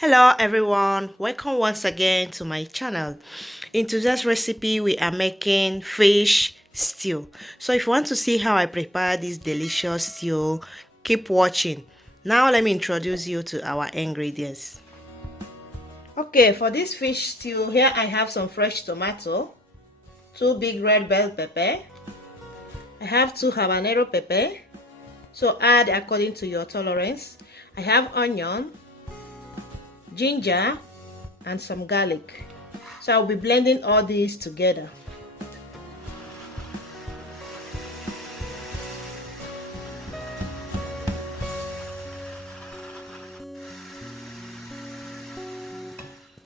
Hello everyone, welcome once again to my channel. In today's recipe we are making fish stew. So if you want to see how I prepare this delicious stew, keep watching. Now let me introduce you to our ingredients. Okay, for this fish stew, here I have some fresh tomato, 2 big red bell pepper, I have 2 habanero pepper, so add according to your tolerance. I have onion, ginger, and some garlic. So I'll be blending all these together.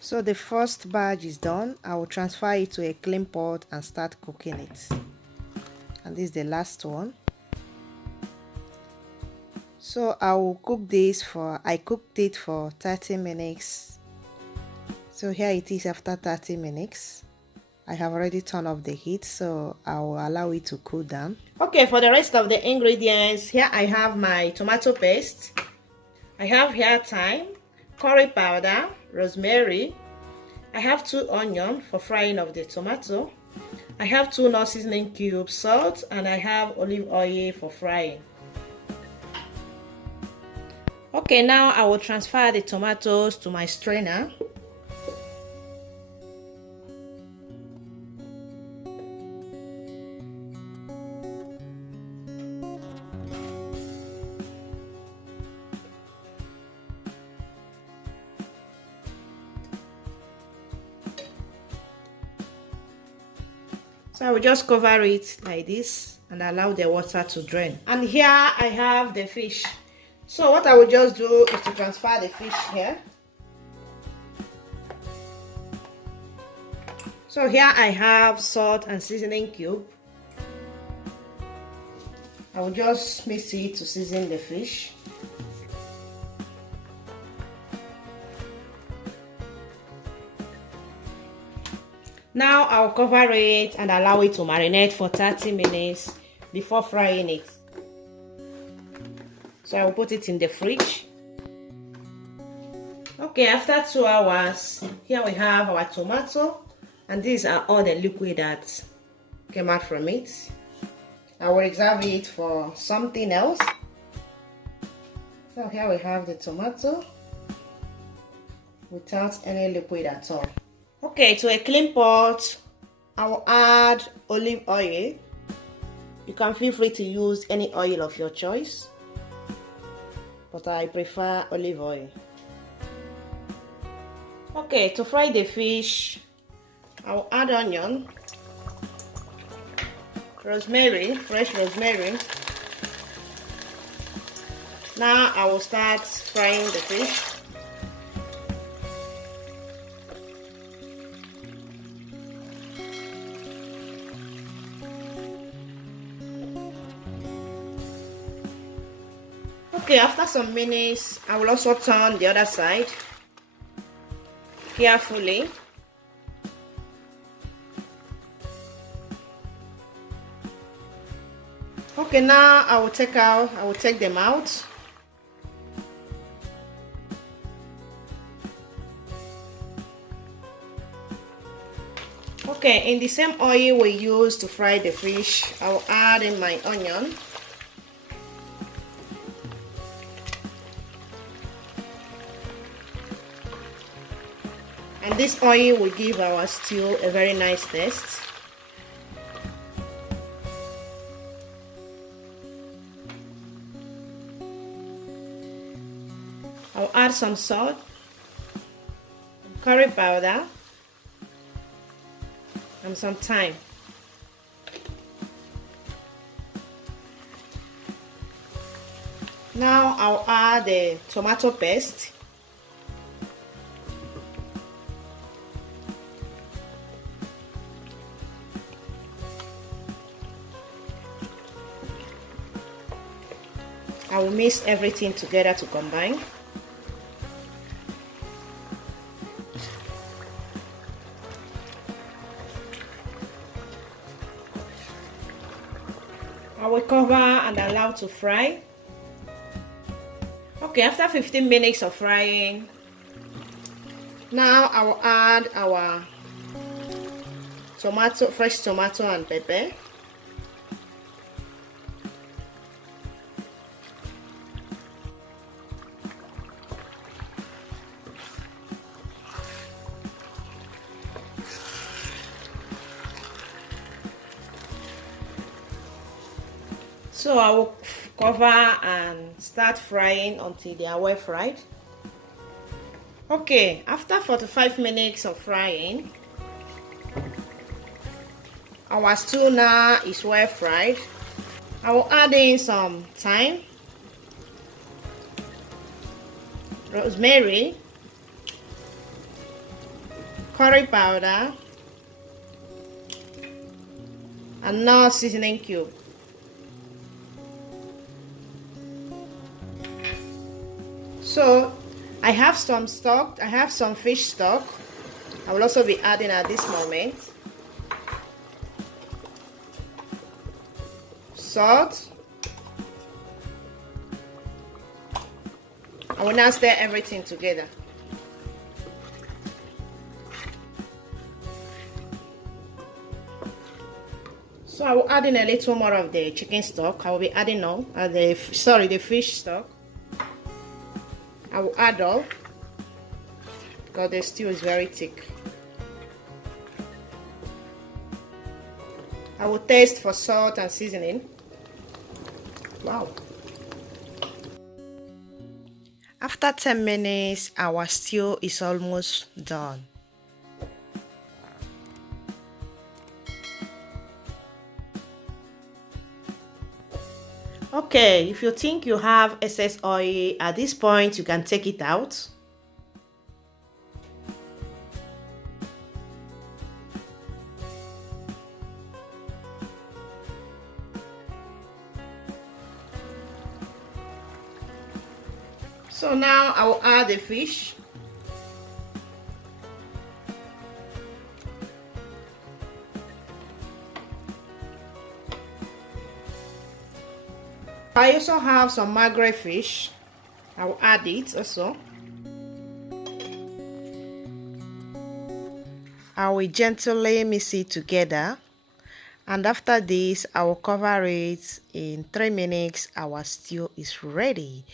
So the first batch is done. I will transfer it to a clean pot and start cooking it. And this is the last one. So I will cook this I cooked it for 30 minutes. So here it is after 30 minutes. I have already turned off the heat, so I will allow it to cool down. Okay, for the rest of the ingredients, here I have my tomato paste. I have here thyme, curry powder, rosemary. I have 2 onions for frying of the tomato. I have 2 nut seasoning cubes, salt, and I have olive oil for frying. Okay, now I will transfer the tomatoes to my strainer. So I will just cover it like this and allow the water to drain. And here I have the fish. So what I will just do is to transfer the fish here. So here I have salt and seasoning cube. I will just mix it to season the fish. Now I'll cover it and allow it to marinate for 30 minutes before frying it. So I will put it in the fridge. Okay, after 2 hours, here we have our tomato, and these are all the liquid that came out from it. I will reserve it for something else. So here we have the tomato without any liquid at all. Okay, to a clean pot, I will add olive oil. You can feel free to use any oil of your choice, but I prefer olive oil. Okay, to fry the fish, I will add onion, rosemary, fresh rosemary. Now I will start frying the fish. Okay, after some minutes, I will also turn the other side carefully. Okay, now I will take them out. Okay, in the same oil we use to fry the fish, I will add in my onion. And this oil will give our stew a very nice taste. I'll add some salt, curry powder, and some thyme. Now I'll add the tomato paste. I will mix everything together to combine. I will cover and allow to fry. Okay, after 15 minutes of frying, Now I will add our tomato, fresh tomato and pepper. So I will cover and start frying until they are well fried. Okay, after 45 minutes of frying, our stew now is well fried. I will add in some thyme, rosemary, curry powder, and now seasoning cube. So I have some stock, I have some fish stock. I will also be adding at this moment. Salt. I will now stir everything together. So I will add in a little more of the chicken stock. I will be adding now the fish stock. I will add all because the stew is very thick. I will taste for salt and seasoning. Wow. After 10 minutes, our stew is almost done. Okay, if you think you have excess oil at this point, you can take it out. So now I will add the fish. I also have some magret fish. I will add it also. I will gently mix it together, and after this I will cover it. In 3 minutes our stew is ready.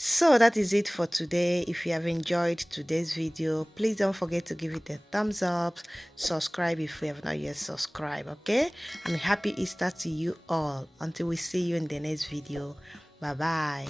So that is it for today. If you have enjoyed today's video, please don't forget to give it a thumbs up, subscribe if you have not yet subscribed. Okay, and happy Easter to you all. Until we see you in the next video, bye bye.